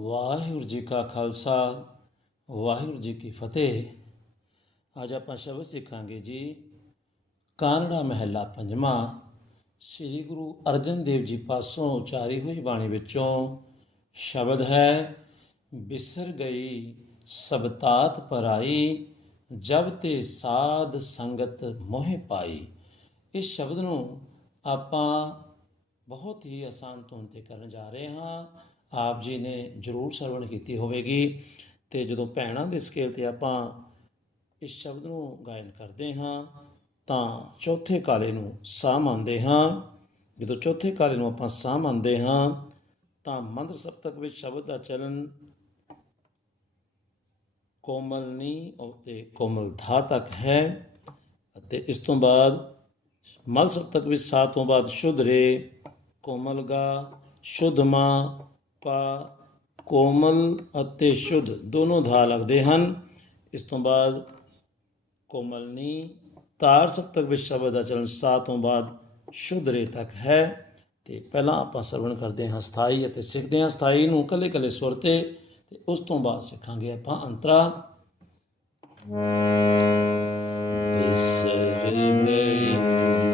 ਵਾਹਿਗੁਰੂ ਜੀ ਕਾ ਖਾਲਸਾ, ਵਾਹਿਗੁਰੂ ਜੀ ਕੀ ਫਤਿਹ। ਅੱਜ ਆਪਾਂ ਸ਼ਬਦ ਸਿੱਖਾਂਗੇ ਜੀ, ਕਾਨੜਾ ਮਹਿਲਾ ਪੰਜਵਾਂ। ਸ੍ਰੀ ਗੁਰੂ ਅਰਜਨ ਦੇਵ ਜੀ ਪਾਸੋਂ ਉਚਾਰੀ ਹੋਈ ਬਾਣੀ ਵਿੱਚੋਂ ਸ਼ਬਦ ਹੈ, ਬਿਸਰ ਗਈ ਸਬਤਾਤ ਪਰਾਈ, ਜਬ ਤੇ ਸਾਧ ਸੰਗਤ ਮੋਹਿ ਪਾਈ। ਇਸ ਸ਼ਬਦ ਨੂੰ ਆਪਾਂ ਬਹੁਤ ਹੀ ਆਸਾਨ ਧੁਨ ਤੇ ਕਰਨ ਜਾ ਰਹੇ ਹਾਂ। ਆਪ ਜੀ ਨੇ ਜ਼ਰੂਰ ਸਰਵਣ ਕੀਤੀ ਹੋਵੇਗੀ ਤੇ ਜਦੋਂ ਭੈਣਾਂ ਦੇ ਸਕੇਲ ਤੇ ਆਪਾਂ ਇਸ ਸ਼ਬਦ ਨੂੰ ਗਾਇਨ ਕਰਦੇ ਹਾਂ, ਤਾਂ ਚੌਥੇ ਕਾਲੇ ਨੂੰ ਸਾਹ ਮੰਨਦੇ ਹਾਂ। ਜਦੋਂ ਚੌਥੇ ਕਾਲੇ ਨੂੰ ਆਪਾਂ ਸਾਹ ਮੰਨਦੇ ਹਾਂ, ਤਾਂ ਮੰਦਰ ਸਪਤਕ ਵਿੱਚ ਸ਼ਬਦ ਦਾ ਚਲਨ ਕੋਮਲਨੀ ਅਤੇ ਕੋਮਲ ਧਾ ਤੱਕ ਹੈ ਅਤੇ ਇਸ ਤੋਂ ਬਾਅਦ ਮਲ ਸਪਤਕ ਵਿੱਚ ਸਾਹ ਤੋਂ ਬਾਅਦ ਸ਼ੁੱਧ ਰੇ, ਕੋਮਲ ਗਾ ਪਾ ਕੋਮਲ ਅਤੇ ਸ਼ੁੱਧ ਦੋਨੋਂ ਧਾ ਲੱਗਦੇ ਹਨ। ਇਸ ਤੋਂ ਬਾਅਦ ਕੋਮਲਨੀ ਤਾਰ ਸਪਤਕ ਵਿੱਚ ਸ਼ਬਦ ਦਾ ਚਲਨ ਸਾ ਤੋਂ ਬਾਅਦ ਸ਼ੁੱਧ ਰੇ ਤੱਕ ਹੈ। ਤੇ ਪਹਿਲਾਂ ਆਪਾਂ ਸਰਵਣ ਕਰਦੇ ਹਾਂ ਸਥਾਈ ਅਤੇ ਸਿੱਖਦੇ ਹਾਂ। ਸਥਾਈ ਨੂੰ ਕੱਲੇ ਕੱਲੇ ਸੁਰ ਤੇ ਤੇ ਉਸ ਤੋਂ ਬਾਅਦ ਸਿੱਖਾਂਗੇ ਆਪਾਂ ਅੰਤਰਾ। ਬਿਸਰ ਗਈ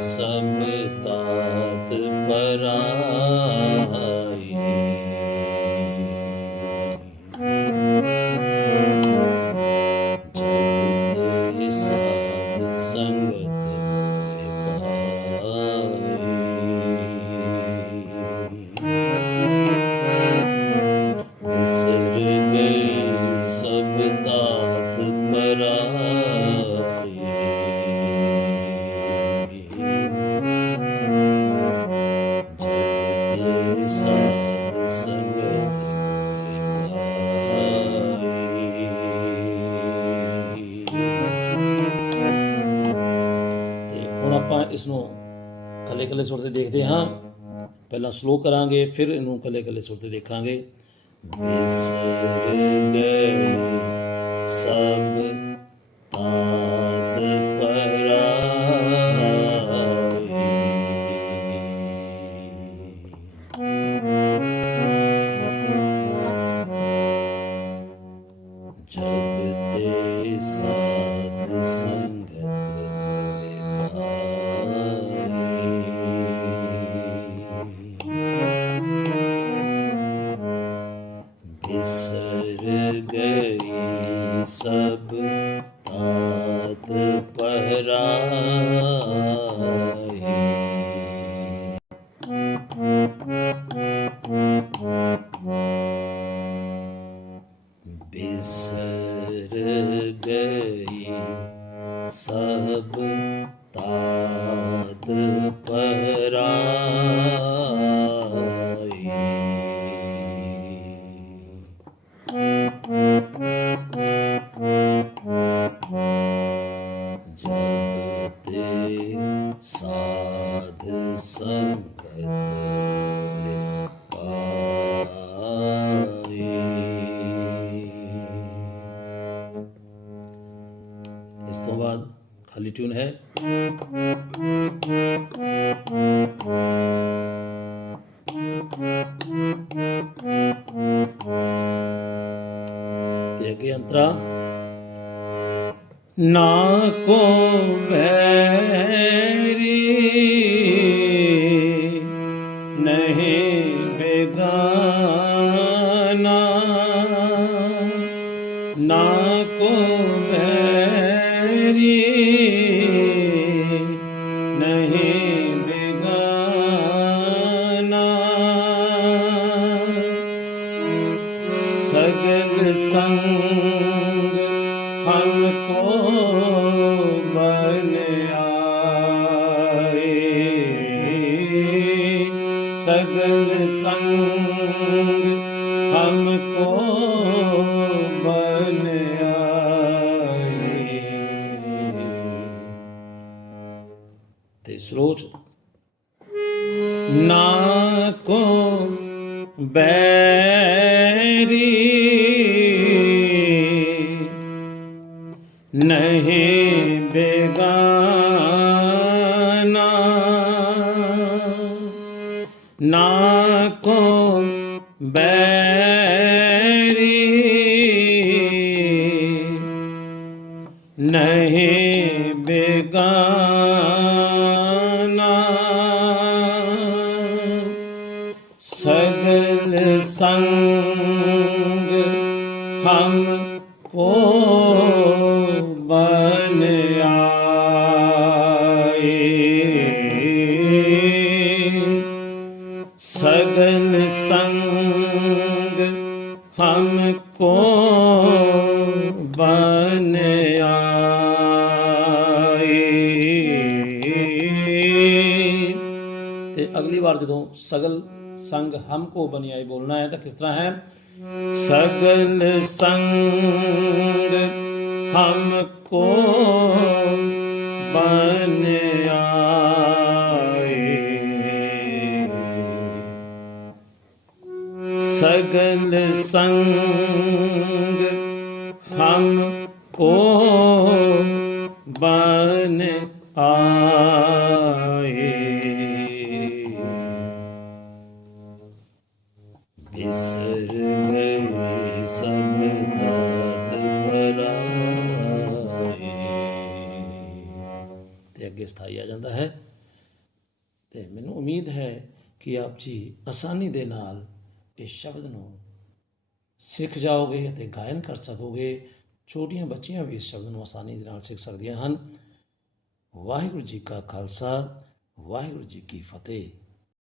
ਸਭ ਦਾਤ ਤੇ ਹੁਣ ਆਪਾਂ ਇਸ ਨੂੰ ਕੱਲੇ ਕੱਲੇ ਸੁਰ ਤੇ ਦੇਖਦੇ ਹਾਂ। ਪਹਿਲਾਂ ਸਲੋ ਕਰਾਂਗੇ, ਫਿਰ ਇਹਨੂੰ ਕੱਲੇ ਕੱਲੇ ਸੁਰ ਤੇ ਦੇਖਾਂਗੇ। ਬਿਸਰ ਗਏ ਸਭ ਤਾਤ ਪਰਾਈ ਜਬ ਤੇ ਸਾਧ ਬਿਸਰ ਗਈ ਸਭ ਤਾਤ ਪਹਰਾਈ ਬਿਸਰ ਗਈ ਸਭ ਤਾਤ ਪਹਰਾਈ ਇਸ ਤੋਂ ਬਾਅਦ ਖਾਲੀ ਟਿਊਨ ਹੈ ਤੇ ਅੱਗੇ ਅੰਤਰਾ ਨਾ ਕੋ ਸੰਗ ਹਮ ਕੋ ਬਨ ਸਗਨ ਸੰਗ ਹਮ ਕੋ ਬਨ ਆਏ। ਤੇ ਨਾ ਕੋ ਬੈਰੀ ਨਹੀਂ ਬੇਗਾਨਾ। ਨਾ ਕੋ ਬੈਰੀ। ਨਹੀਂ ਬੇਗਾਨਾ। ਸਗਲ ਸੰਗ ਹਮ ਕੋ ਬਨ ਆਏ। ਸਗਨ ਸੰਗ ਹਮ ਕੋ ਬਨ ਆਏ। ਤੇ ਅਗਲੀ ਵਾਰ ਜਦੋਂ ਸਗਲ ਸੰਗ ਹਮ ਕੋ ਬੋਲਣਾ ਹੈ ਤਾਂ ਕਿਸ ਤਰ੍ਹਾਂ ਹੈ? ਸਗਲ ਸੰਗ हमको बन आए सगल संग हमको बन आए ਸਥਾਈ ਆ ਜਾਂਦਾ ਹੈ। ਤੇ ਮੈਨੂੰ ਉਮੀਦ ਹੈ ਕਿ ਆਪ ਜੀ ਆਸਾਨੀ ਦੇ ਨਾਲ ਇਸ ਸ਼ਬਦ ਨੂੰ ਸਿੱਖ ਜਾਓਗੇ ਅਤੇ ਗਾਇਨ ਕਰ ਸਕੋਗੇ। ਛੋਟੀਆਂ ਬੱਚੀਆਂ ਵੀ ਇਸ ਸ਼ਬਦ ਨੂੰ ਆਸਾਨੀ ਦੇ ਨਾਲ ਸਿੱਖ ਸਕਦੀਆਂ ਹਨ। ਵਾਹਿਗੁਰੂ ਜੀ ਕਾ ਖਾਲਸਾ, ਵਾਹਿਗੁਰੂ ਜੀ ਕੀ ਫਤਿਹ।